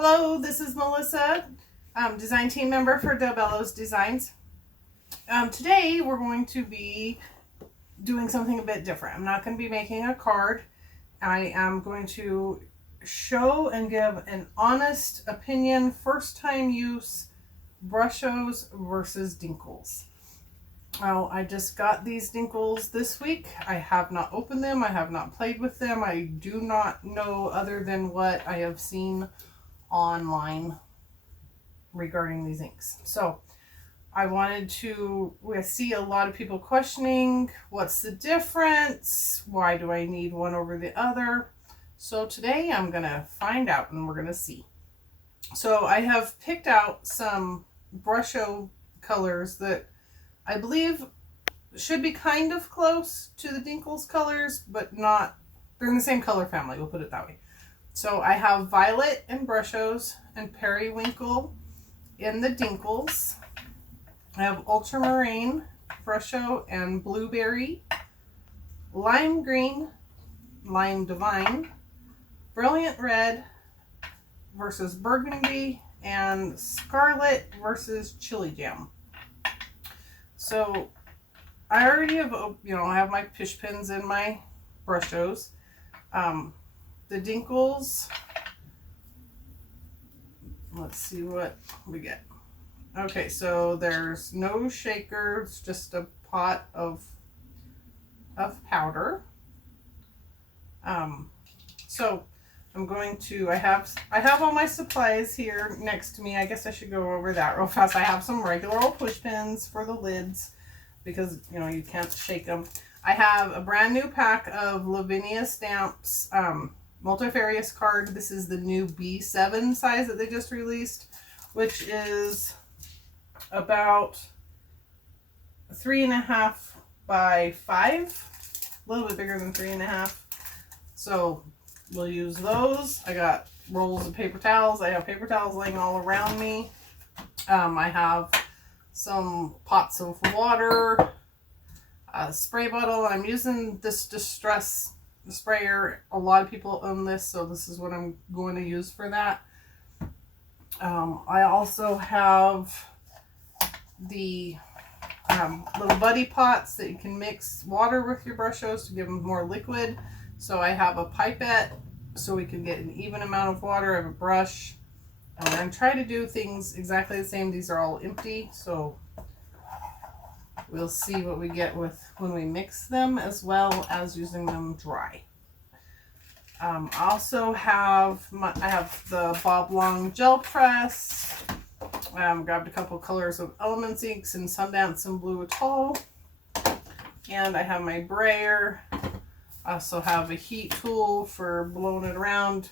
Hello, this is Melissa, design team member for Bello's Designs. Today we're going to be doing something a bit different. I'm not going to be making a card. I am going to show and give an honest opinion, first time use, Brushos versus Dinkles. Well, I just got these Dinkles this week. I have not opened them. I have not played with them. I do not know other than what I have seen online regarding these inks. So I wanted to, we see a lot of people questioning what's the difference, why do I need one over the other. So today I'm gonna find out and we're gonna see. So I have picked out some Brusho colors that I believe should be kind of close to the Dinkles colors, but not, they're in the same color family, we'll put it that way. So I have Violet in Brushos and Periwinkle in the Dinkles. I have Ultramarine, Brusho, and Blueberry, Lime Green, Lime Divine, Brilliant Red versus Burgundy, and Scarlet versus Chili Jam. So I already have, I have my push pins in my Brushos. The Dinkles, let's see what we get. Okay, so there's no shaker, it's just a pot of powder. So I'm going to, I have all my supplies here next to me. I guess I should go over that real fast. I have some regular old push pins for the lids because, you can't shake them. I have a brand new pack of Lavinia stamps, Multifarious card. This is the new B7 size that they just released, which is about 3.5 by 5, a little bit bigger than 3.5. So we'll use those. I got rolls of paper towels. I have paper towels laying all around me. I have some pots of water, a spray bottle. I'm using this Distress sprayer. A lot of people own this, so this is what I'm going to use for that. I also have the little buddy pots that you can mix water with your Brushos to give them more liquid. So I have a pipette so we can get an even amount of water. I have a brush. I'm going to try to do things exactly the same. These are all empty, so we'll see what we get with when we mix them, as well as using them dry. I also have I have the Boblong gel press. Grabbed a couple colors of Elements inks in Sundance and Blue Atoll. And I have my brayer. I also have a heat tool for blowing it around.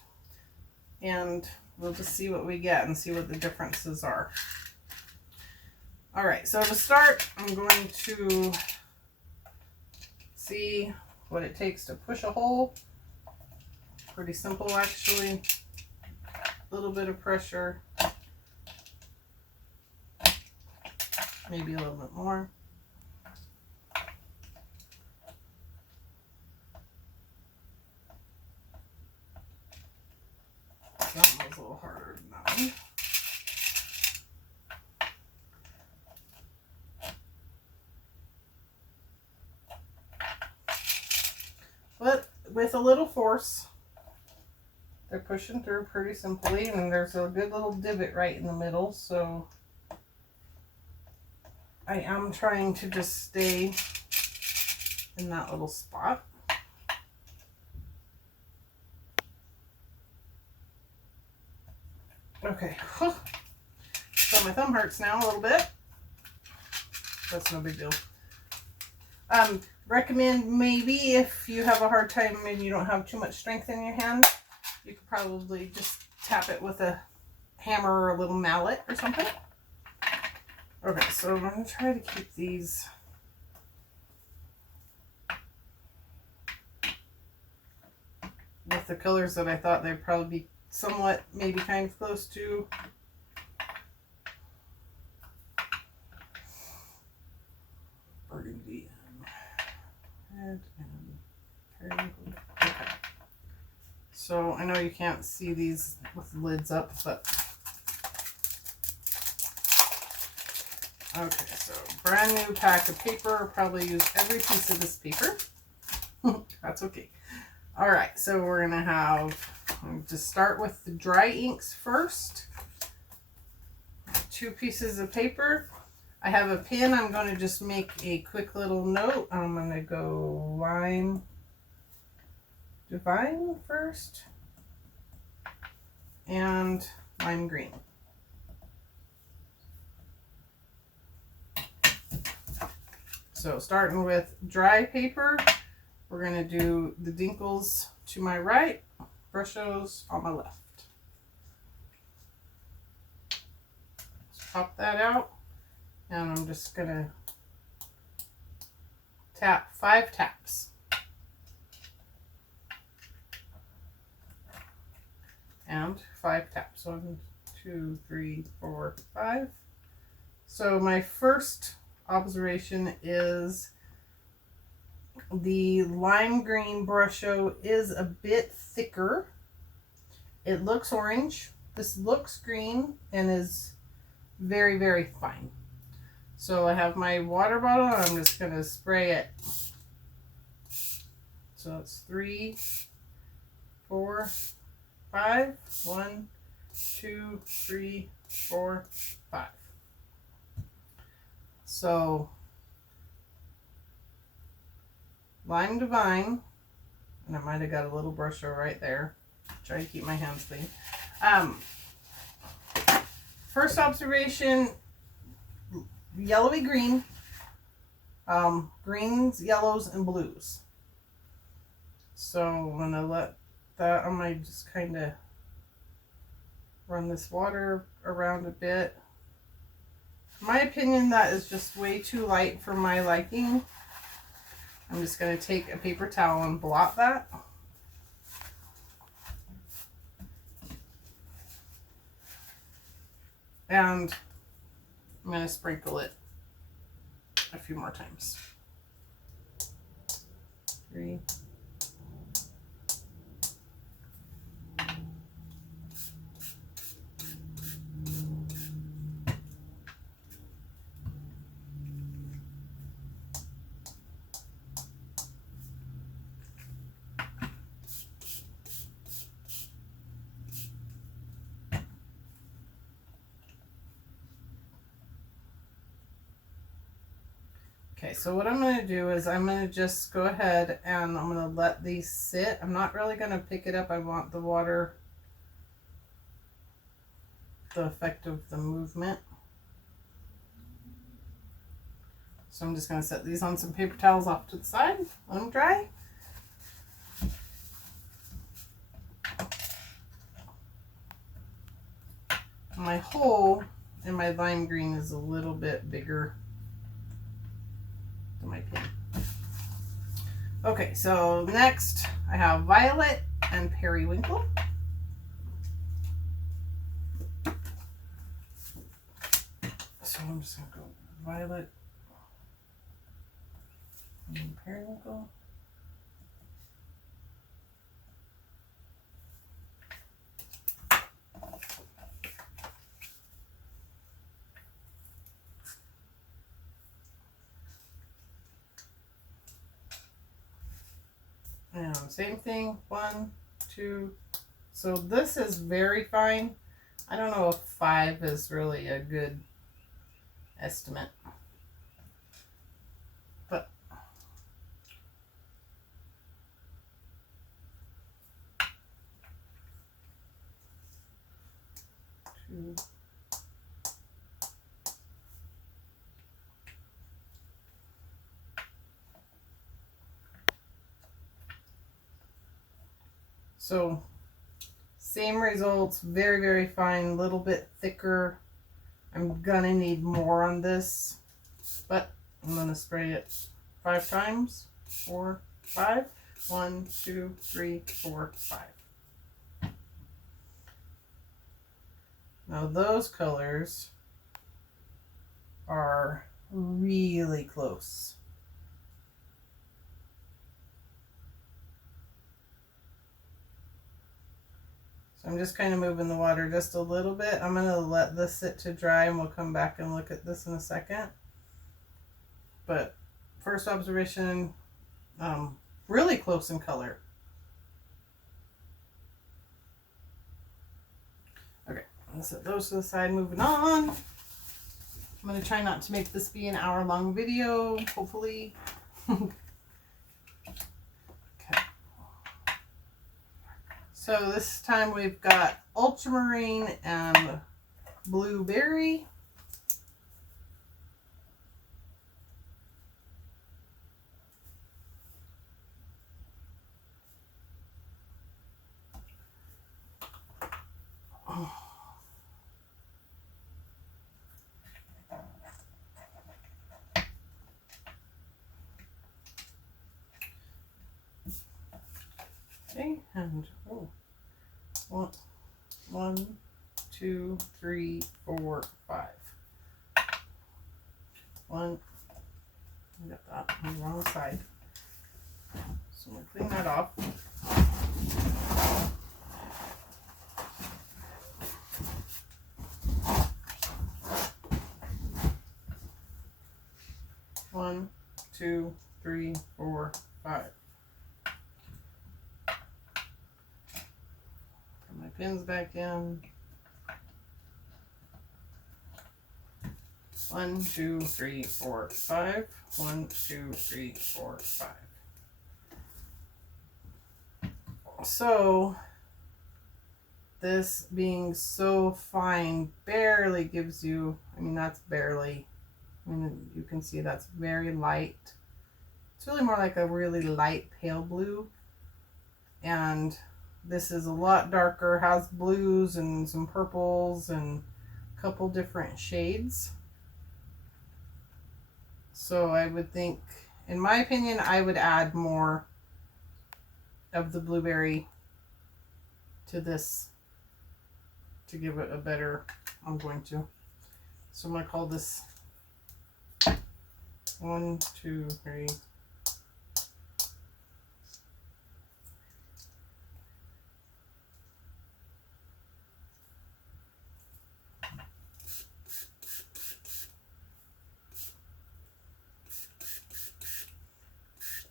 And we'll just see what we get and see what the differences are. Alright, so to start, I'm going to see what it takes to push a hole. Pretty simple, actually. A little bit of pressure. Maybe a little bit more. That one's a little harder than that one. But with a little force, they're pushing through pretty simply, and there's a good little divot right in the middle, so I am trying to just stay in that little spot. Okay, so my thumb hurts now a little bit. That's no big deal. Recommend maybe if you have a hard time and you don't have too much strength in your hand, you could probably just tap it with a hammer or a little mallet or something. Okay, so I'm going to try to keep these with the colors that I thought they'd probably be somewhat, maybe kind of close to. Burgundy and red and periwinkle. Okay. So I know you can't see these with the lids up, but okay, so brand new pack of paper. Probably use every piece of this paper. That's okay. All right, so we're gonna have, just start with the dry inks first. 2 pieces of paper. I have a pen. I'm going to just make a quick little note. I'm going to go Lime Divine first and Lime Green. So starting with dry paper, we're going to do the Dinkles to my right, Brushos on my left. Pop that out, and I'm just gonna tap 5 taps. And 5 taps. 1, 2, 3, 4, 5. So my first observation is the lime green Brusho is a bit thicker. It looks orange. This looks green and is very, very fine. So I have my water bottle, and I'm just going to spray it. So it's 3, 4, 5. 1, 2, 3, 4, 5. So Lime Divine, and I might have got a little Brusho right there. Try to keep my hands clean. First observation, yellowy green, greens, yellows, and blues. So I'm going to let that, I might just kind of run this water around a bit. In my opinion, that is just way too light for my liking. I'm just going to take a paper towel and blot that. And I'm going to sprinkle it a few more times. 3. Okay, so what I'm going to do is I'm going to just go ahead and I'm going to let these sit. I'm not really going to pick it up. I want the water, the effect of the movement. So I'm just going to set these on some paper towels off to the side, let them dry. My hole in my lime green is a little bit bigger than my pen. Okay, so next I have Violet and Periwinkle. So I'm just going to go Violet and Periwinkle. And same thing, 1, 2. So this is very fine. I don't know if 5 is really a good estimate. But two. So same results, very, very fine, a little bit thicker. I'm gonna need more on this, but I'm gonna spray it 5 times. 4, 5. 1, 2, 3, 4, 5. Now those colors are really close. So I'm just kind of moving the water just a little bit. I'm going to let this sit to dry and we'll come back and look at this in a second. But first observation, really close in color. Okay, let's set those to the side. Moving on. I'm going to try not to make this be an hour-long video, hopefully. Okay. So this time we've got ultramarine and blueberry. Okay, and one, 2, 3, 4, 5. One, I got that on the wrong side. So I'm gonna clean that off. One, 2, 3, 4, 5. Put my pins back in. 1, 2, 3, 4, 5. 1, 2, 3, 4, 5. So this being so fine barely gives you, I mean that's barely, I mean you can see that's very light. It's really more like a really light pale blue, and this is a lot darker, has blues and some purples and a couple different shades. So I would think, in my opinion, I would add more of the blueberry to this to give it a better, I'm going to. So I'm going to call this 1, 2, 3.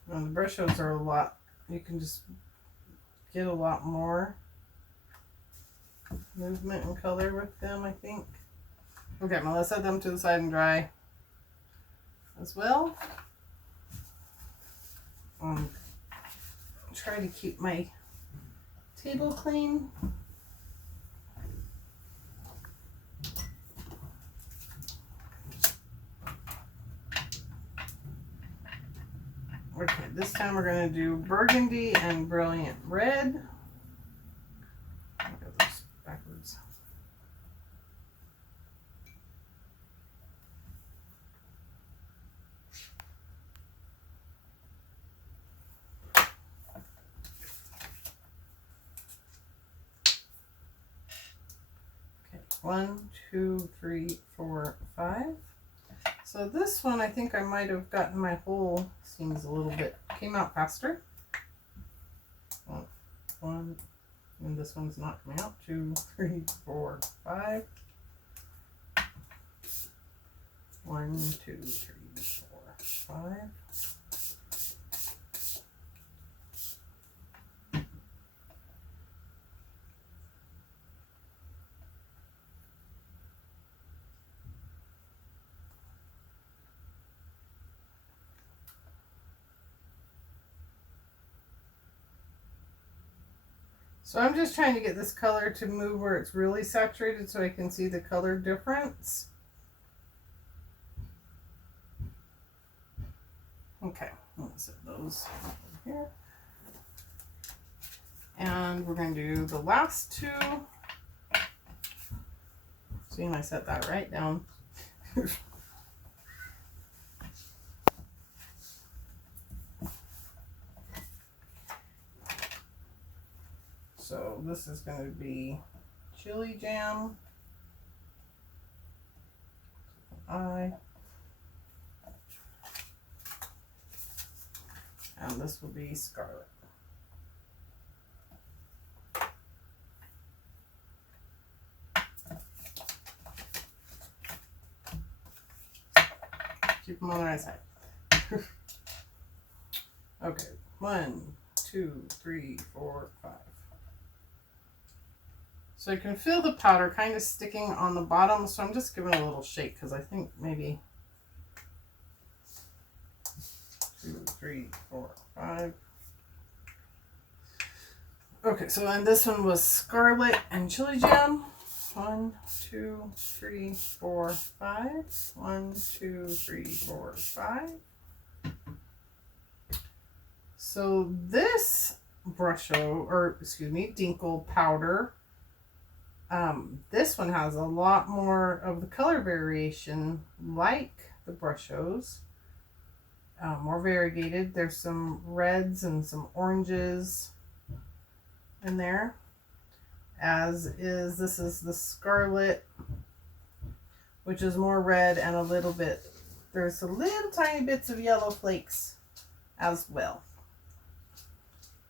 Now the Brushos are a lot, you can just get a lot more movement and color with them, I think. Okay, now let's set them to the side and dry as well. Try to keep my table clean. Okay, this time we're going to do burgundy and brilliant red. I got those backwards. Okay, 1, 2, 3, 4, 5. So this one, I think I might have gotten my whole seams a little bit, came out faster. One, and this one's not coming out. 2, 3, 4, 5. 1, 2, 3, 4, 5. So I'm just trying to get this color to move where it's really saturated so I can see the color difference. Okay, let's set those over here. And we're going to do the last two. See, I set that right down. So this is going to be chili jam. And this will be scarlet. Keep them on the right side. Okay, 1, 2, 3, 4, 5. So you can feel the powder kind of sticking on the bottom, so I'm just giving it a little shake because I think maybe 2, 3, 4, 5. Okay, so and this one was Scarlet and Chili Jam. 1, 2, 3, 4, 5. 1, 2, 3, 4, 5. So this Brusho, or excuse me, Dinkle powder, this one has a lot more of the color variation like the Brushos. More variegated. There's some reds and some oranges in there. This is the Scarlet, which is more red and a little bit, there's a little tiny bits of yellow flakes as well.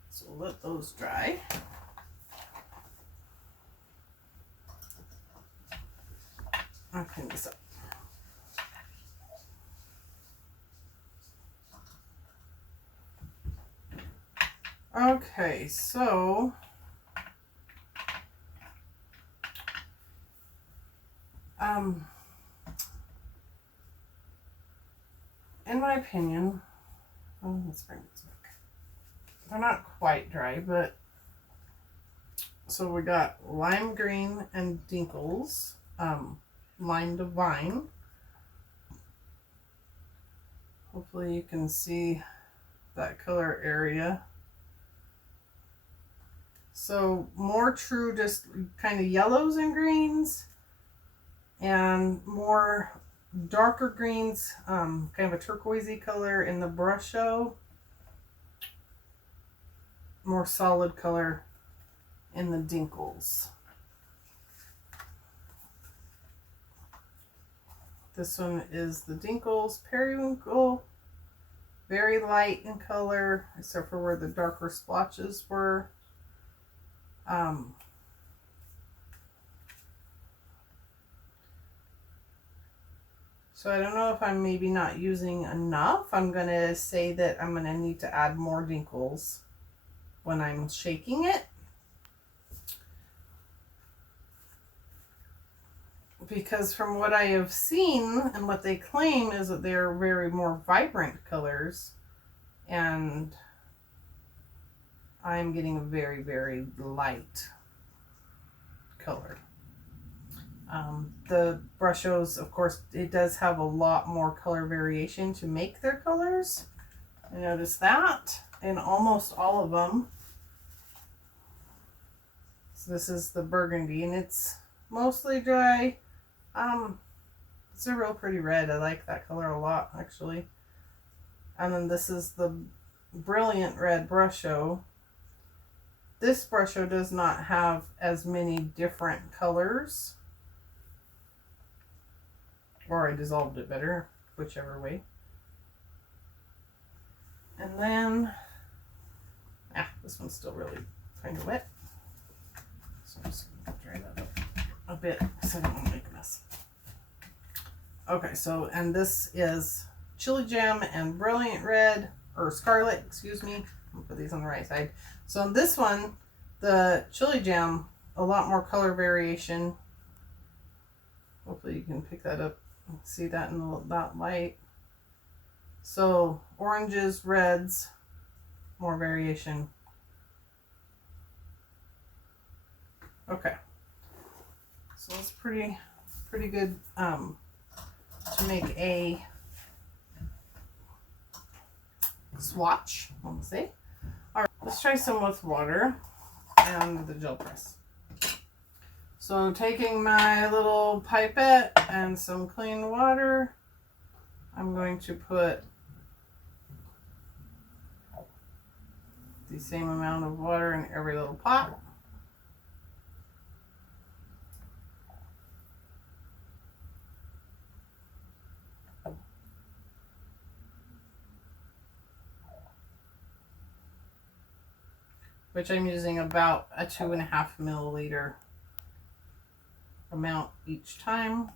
So we'll let those dry. I'll clean this up. Okay, so in my opinion, let's bring this back. They're not quite dry, but so we got lime green and Dinkles, Lime Divine. Hopefully you can see that color area. So more true, just kind of yellows and greens, and more darker greens, kind of a turquoisey color in the Brusho. More solid color in the Dinkles. This one is the Dinkles Periwinkle. Very light in color, except for where the darker splotches were. So I don't know if I'm maybe not using enough. I'm going to say that I'm going to need to add more Dinkles when I'm shaking it. Because from what I have seen and what they claim is that they're very more vibrant colors, and I'm getting a very, very light color. The Brushos, of course, it does have a lot more color variation to make their colors. I noticed that in almost all of them. So this is the burgundy, and it's mostly dry. It's a real pretty red. I like that color a lot, actually. And then this is the brilliant red Brusho. This Brusho does not have as many different colors. Or I dissolved it better, whichever way. And then, this one's still really kind of wet. So I'm just going to dry that up a bit so I don't want to make a mess. Okay, so, and this is Chili Jam and Brilliant Red, or Scarlet, excuse me. I'll put these on the right side. So on this one, the Chili Jam, a lot more color variation. Hopefully you can pick that up and see that in that light. So oranges, reds, more variation. Okay. So it's pretty good to make a swatch, let's see. All right, let's try some with water and the gel press. So I'm taking my little pipette and some clean water. I'm going to put the same amount of water in every little pot. Which I'm using about a 2.5 milliliter amount each time.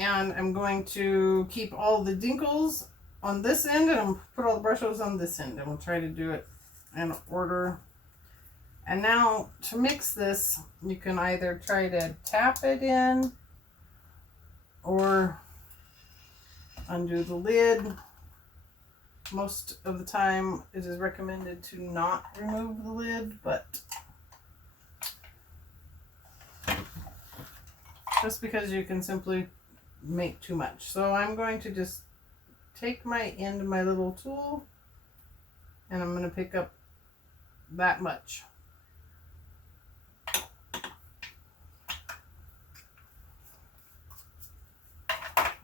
And I'm going to keep all the Dinkles on this end, and I'm going to put all the Brushos on this end, and we'll try to do it in order. And now to mix this, you can either try to tap it in or undo the lid. Most of the time it is recommended to not remove the lid, but just because you can simply make too much. So I'm going to just take my end of my little tool and I'm going to pick up that much.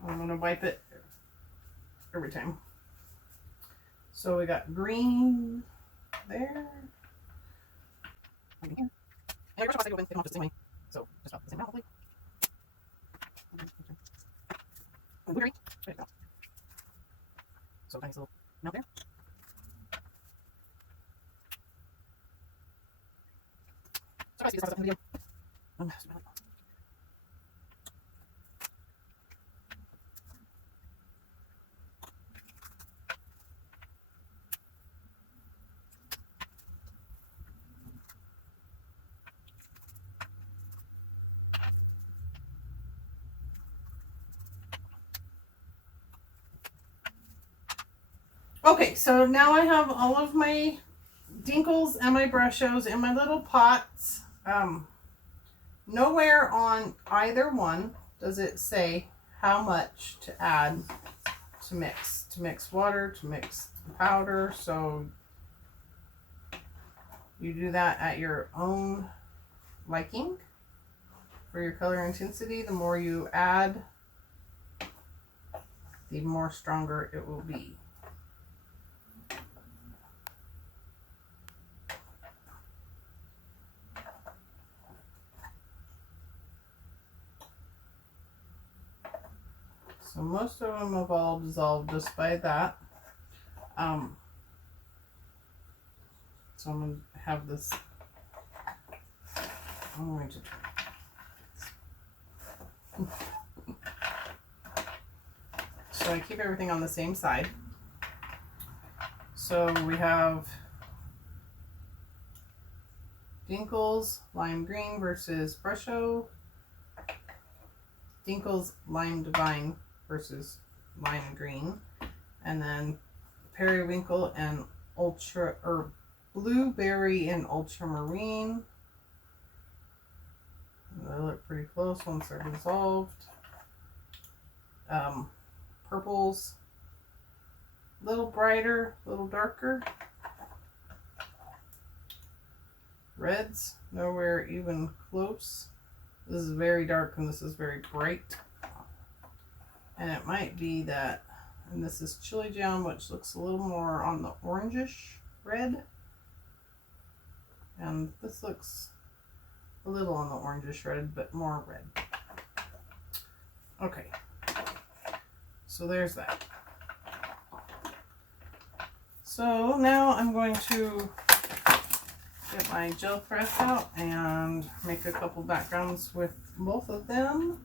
I'm going to wipe it every time. So we got green there. And I brush my cycle with it off just the same way. So just about the same amount, hopefully. And blueberry. There you go. So nice little amount there. So I see this stuff in the video. Okay, so now I have all of my Dinkles and my Brushos in my little pots. Nowhere on either one does it say how much to add to mix water, to mix the powder. So you do that at your own liking for your color intensity. The more you add, the more stronger it will be. So most of them have all dissolved just by that. So I'm going to have this, I'm going to try. So I keep everything on the same side. So we have Dinkles Lime Green versus Brusho. Dinkles Lime Divine versus Lime Green. And then Periwinkle and Blueberry and Ultramarine. They look pretty close once they're dissolved. Purples, a little brighter, a little darker. Reds, nowhere even close. This is very dark and this is very bright. And it might be that, and this is Chili Jam, which looks a little more on the orangish red. And this looks a little on the orangish red, but more red. Okay. So there's that. So now I'm going to get my gel press out and make a couple backgrounds with both of them.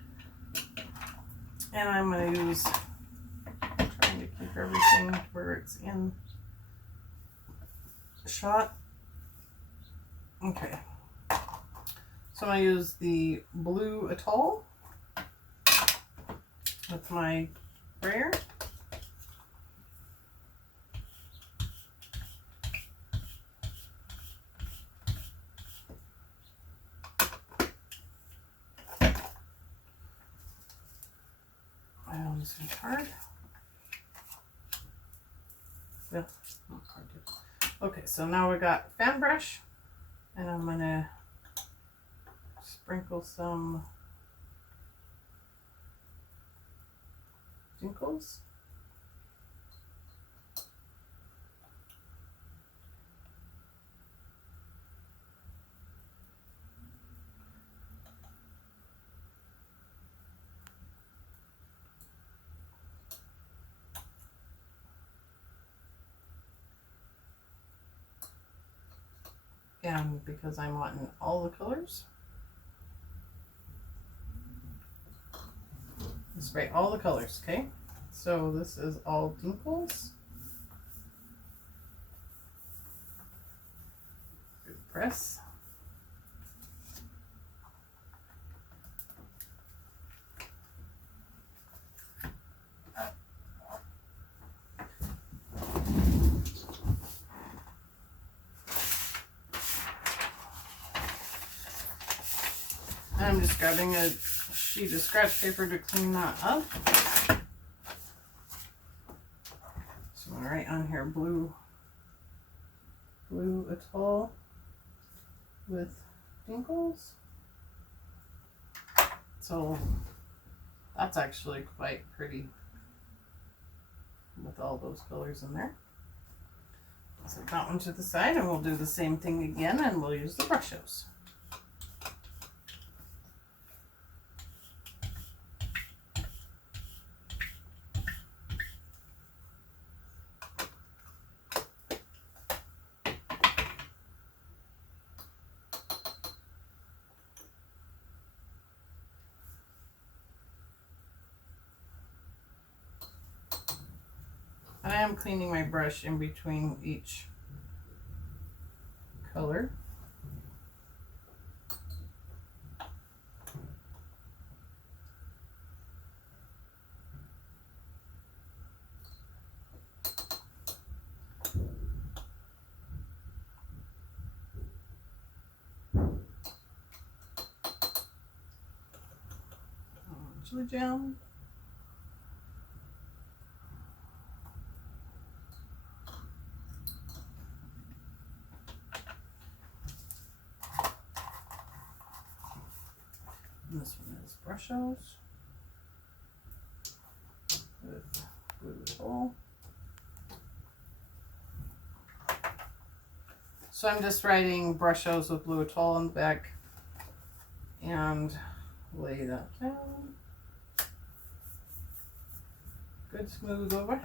And I'm going to use, trying to keep everything where it's in shot. Okay. So I'm going to use the blue Atoll with my brayer. This is hard. Yeah, not hard to. Okay, so now we got fan brush, and I'm gonna sprinkle some Dinkles. And because I'm wanting all the colors, spray all the colors, okay? So this is all Dinkles. Good press. I'm just grabbing a sheet of scratch paper to clean that up. So I'm gonna write on here blue atoll with Dinkles. So that's actually quite pretty with all those colors in there. Set that one to the side and we'll do the same thing again and we'll use the Brushos. I am cleaning my brush in between each color. Chili jam. And this one is Brushos with blue atoll. So I'm just writing Brushos with blue atoll on the back and lay that down. Good smooth over.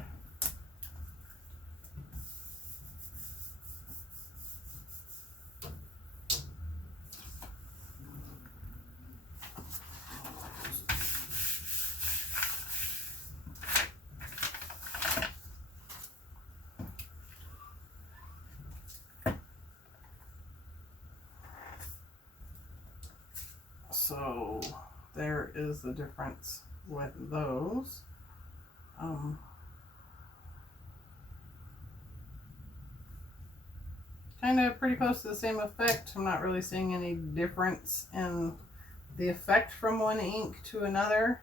So there is the difference with those. Kind of pretty close to the same effect. I'm not really seeing any difference in the effect from one ink to another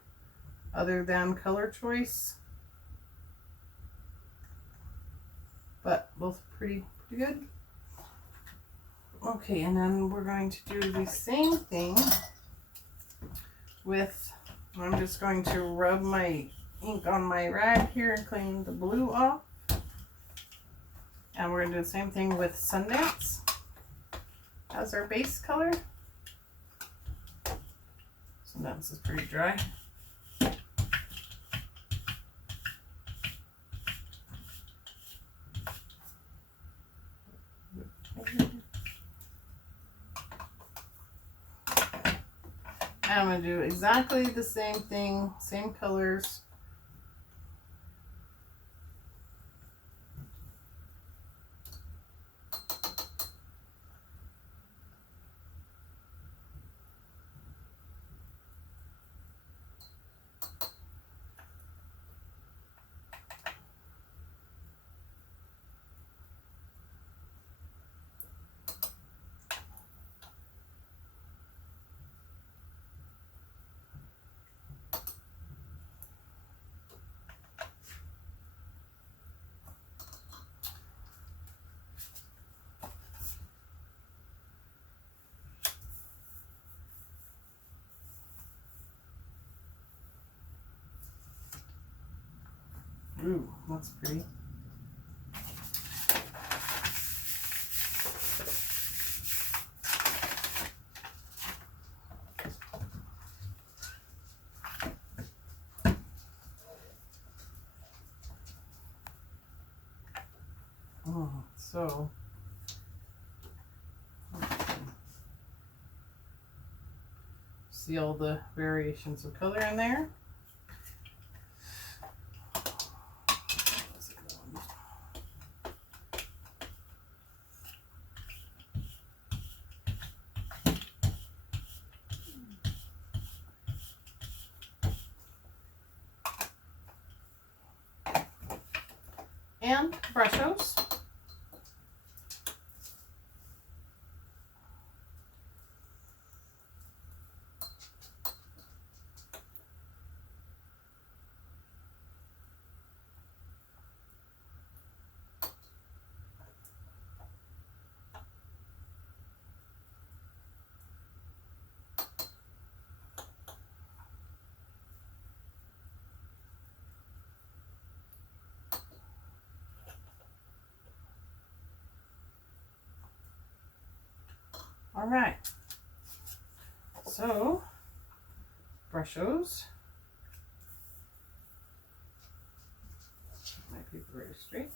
other than color choice. But both pretty good. Okay, and then we're going to do the same thing with, I'm just going to rub my ink on my rag here and clean the blue off. And we're going to do the same thing with Sundance as our base color. Sundance is pretty dry. And I'm going to do exactly the same thing, same colors. Ooh, that's pretty. Oh, so see all the variations of color in there. and Brushos. All right, so Brushos. My paper very straight.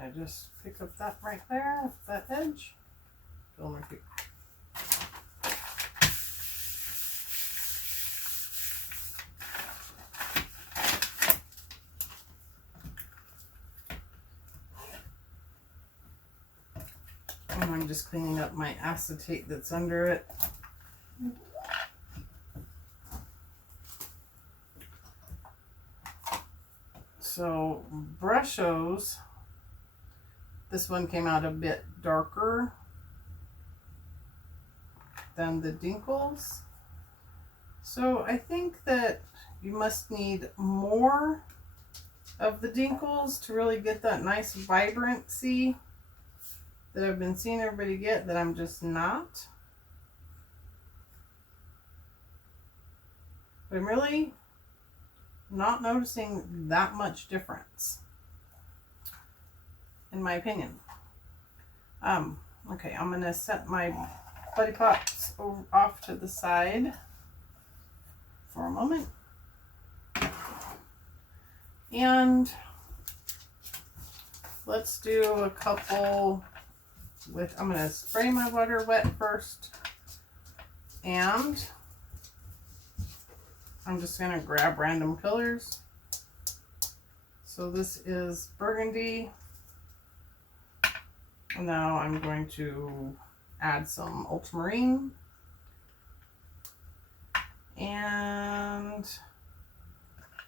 I just pick up that right there, that edge, fill my paper. And I'm just cleaning up my acetate that's under it. So Brushos, this one came out a bit darker than the Dinkles. So I think that you must need more of the Dinkles to really get that nice vibrancy that I've been seeing everybody get, that I'm just not. But I'm really not noticing that much difference, in my opinion. Okay, I'm gonna set my Buddy Pops off to the side for a moment. And let's do a couple with, I'm gonna spray my water wet first, and I'm just gonna grab random colors. So this is burgundy. And now I'm going to add some ultramarine. And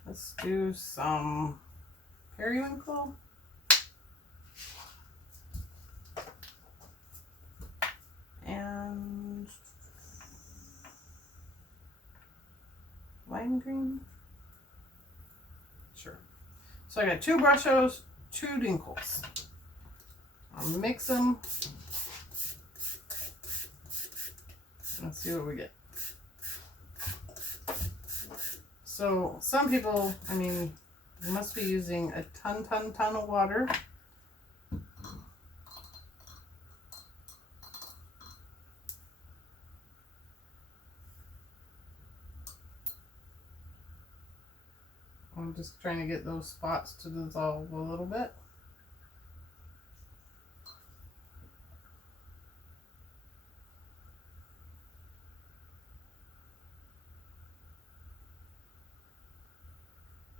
let's do some periwinkle. And lime green. Sure. So I got 2 Brushos, 2 Dinkles. I'll mix them. Let's see what we get. So some people, I mean, you must be using a ton of water. I'm just trying to get those spots to dissolve a little bit.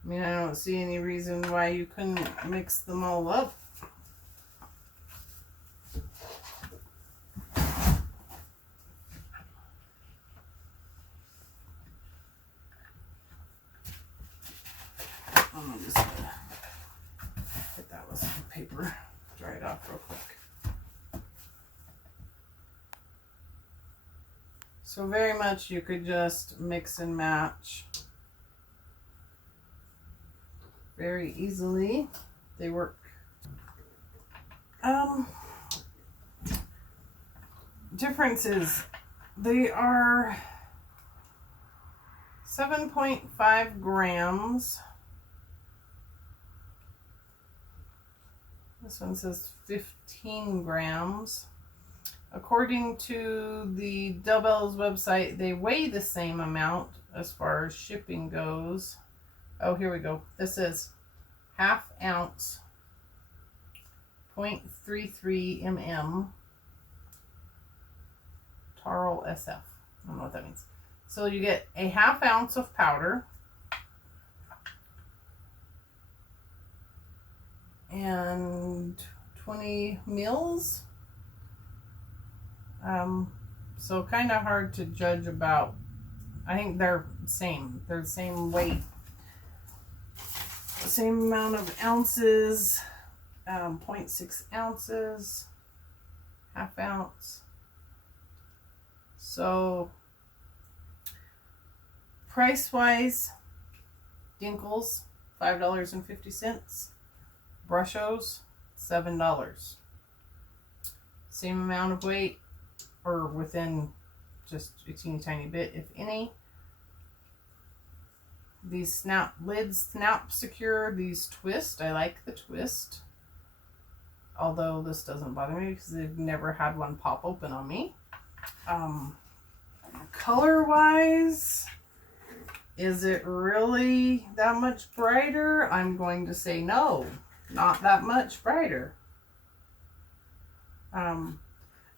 I mean, I don't see any reason why you couldn't mix them all up. I'm just gonna hit that with some paper, dry it off real quick. So very much you could just mix and match very easily. They work. Difference is they are 7.5 grams. This one says 15 grams. According to the Bello's website, they weigh the same amount as far as shipping goes. Oh, here we go. This is ½ ounce, 0.33 mm, Tarl SF. I don't know what that means. So you get a ½ ounce of powder and 20 mils. So kind of hard to judge about. I think they're the same. They're the same weight. Same amount of ounces. 0.6 ounces. Half ounce. So price wise, Dinkles $5.50. Brushos $7. Same amount of weight, or within just a teeny tiny bit, if any. These lids snap secure. These twist. I like the twist. Although this doesn't bother me because I've never had one pop open on me. Color wise, is it really that much brighter? I'm going to say no, not that much brighter.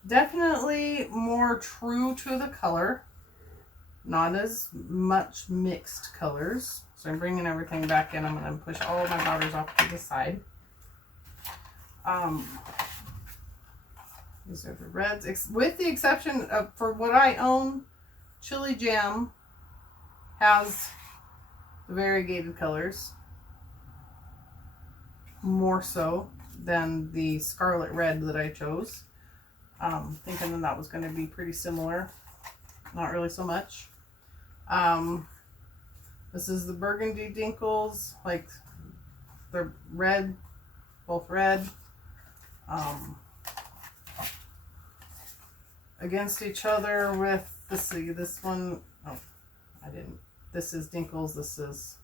Definitely more true to the color, not as much mixed colors. So I'm bringing everything back in. I'm going to push all my powders off to the side. These are the reds, with the exception of, for what I own, Chili Jam has the variegated colors more so than the scarlet red that I chose. Thinking that was going to be pretty similar. Not really so much. This is the burgundy Dinkles, like they're red, both red. Against each other with, let's see, this one, oh, I didn't, this is Dinkles, this is,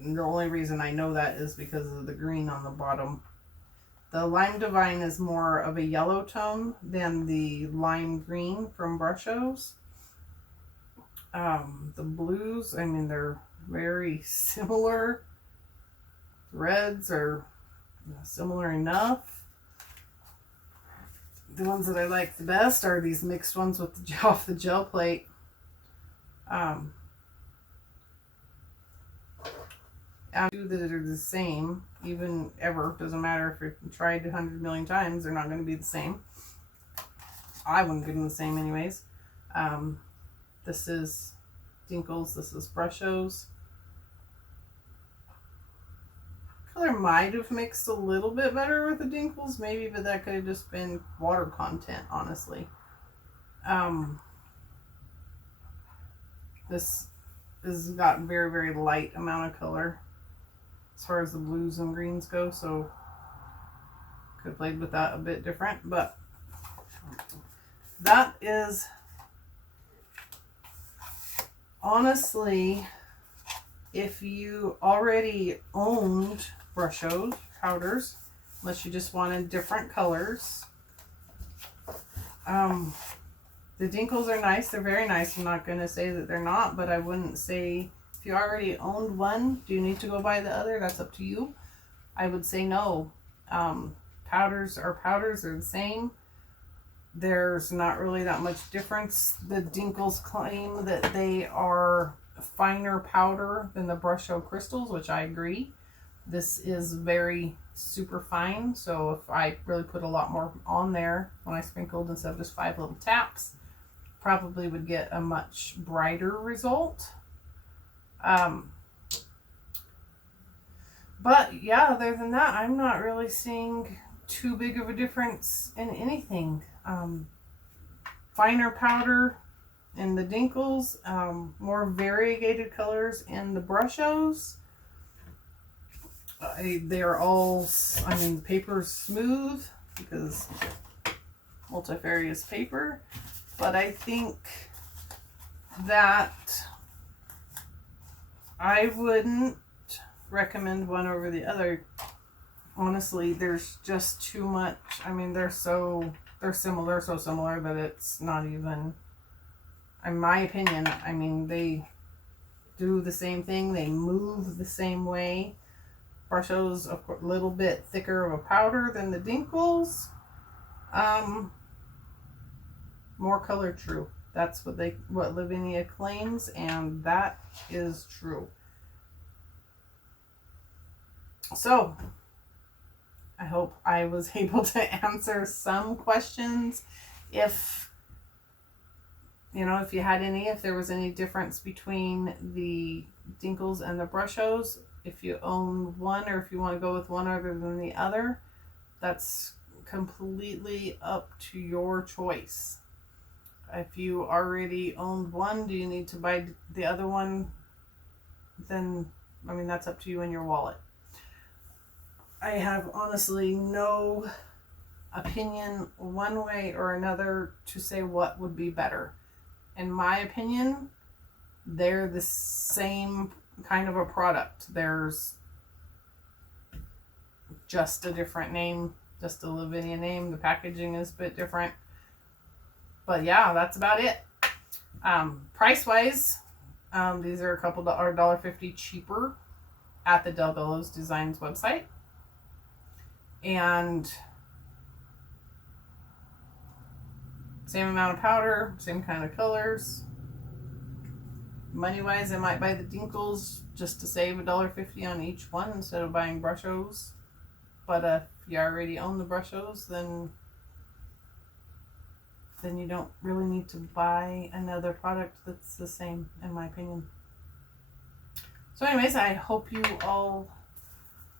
the only reason I know that is because of the green on the bottom. The Lime Divine is more of a yellow tone than the lime green from Brushos. The blues, I mean, they're very similar. Reds are similar enough. The ones that I like the best are these mixed ones with the off the gel plate. Two that are the same, even ever, doesn't matter if you tried 100 million times, they're not going to be the same. I wouldn't get them the same anyways. This is Dinkles, this is Brushos. Color might have mixed a little bit better with the Dinkles, maybe, but that could have just been water content, honestly. This has got very, very light amount of color as far as the blues and greens go, so could have played with that a bit different, but that is honestly, if you already owned Brusho powders, unless you just wanted different colors. The Dinkles are nice. They're very nice. I'm not going to say that they're not, but I wouldn't say, if you already owned one, do you need to go buy the other? That's up to you. I would say no. Powders are powders. They're the same. There's not really that much difference. The Dinkles claim that they are finer powder than the Brusho crystals, which I agree. This is very super fine, so if I really put a lot more on there when I sprinkled instead of just 5 little taps, probably would get a much brighter result. But yeah, other than that, I'm not really seeing too big of a difference in anything. Finer powder in the Dinkles, more variegated colors in the Brushos. They're all, I mean, the paper's smooth because Multifarious paper, but I think that I wouldn't recommend one over the other. Honestly, there's just too much. I mean, they're so similar that it's not even, in my opinion, I mean, they do the same thing, they move the same way. Brusho's a little bit thicker of a powder than the Dinkles. More color true. That's what Lavinia claims, and that is true. So, I hope I was able to answer some questions. If, you know, if you had any, if there was any difference between the Dinkles and the Brushos, if you own one or if you want to go with one other than the other, that's completely up to your choice. If you already owned one, do you need to buy the other one? Then, I mean, that's up to you and your wallet. I have honestly no opinion one way or another to say what would be better. In my opinion, they're the same kind of a product. There's just a different name, just a Lavinia name. The packaging is a bit different. But yeah, that's about it. Price wise, these are $1.50 cheaper at the Bello's Designs website. And same amount of powder, same kind of colors. Money wise, I might buy the Dinkles just to save $1.50 on each one instead of buying Brushos. But if you already own the Brushos, then you don't really need to buy another product that's the same, in my opinion. So anyways, I hope you all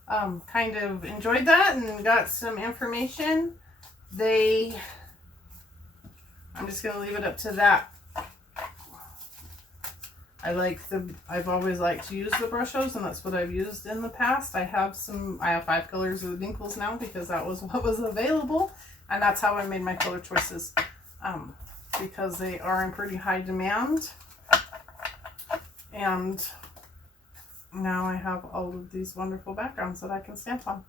kind of enjoyed that and got some information. I'm just going to leave it up to that. I've always liked to use the Brushos, and that's what I've used in the past. I have 5 colors of the Dinkles now because that was what was available, and that's how I made my color choices. Because they are in pretty high demand, and now I have all of these wonderful backgrounds that I can stamp on.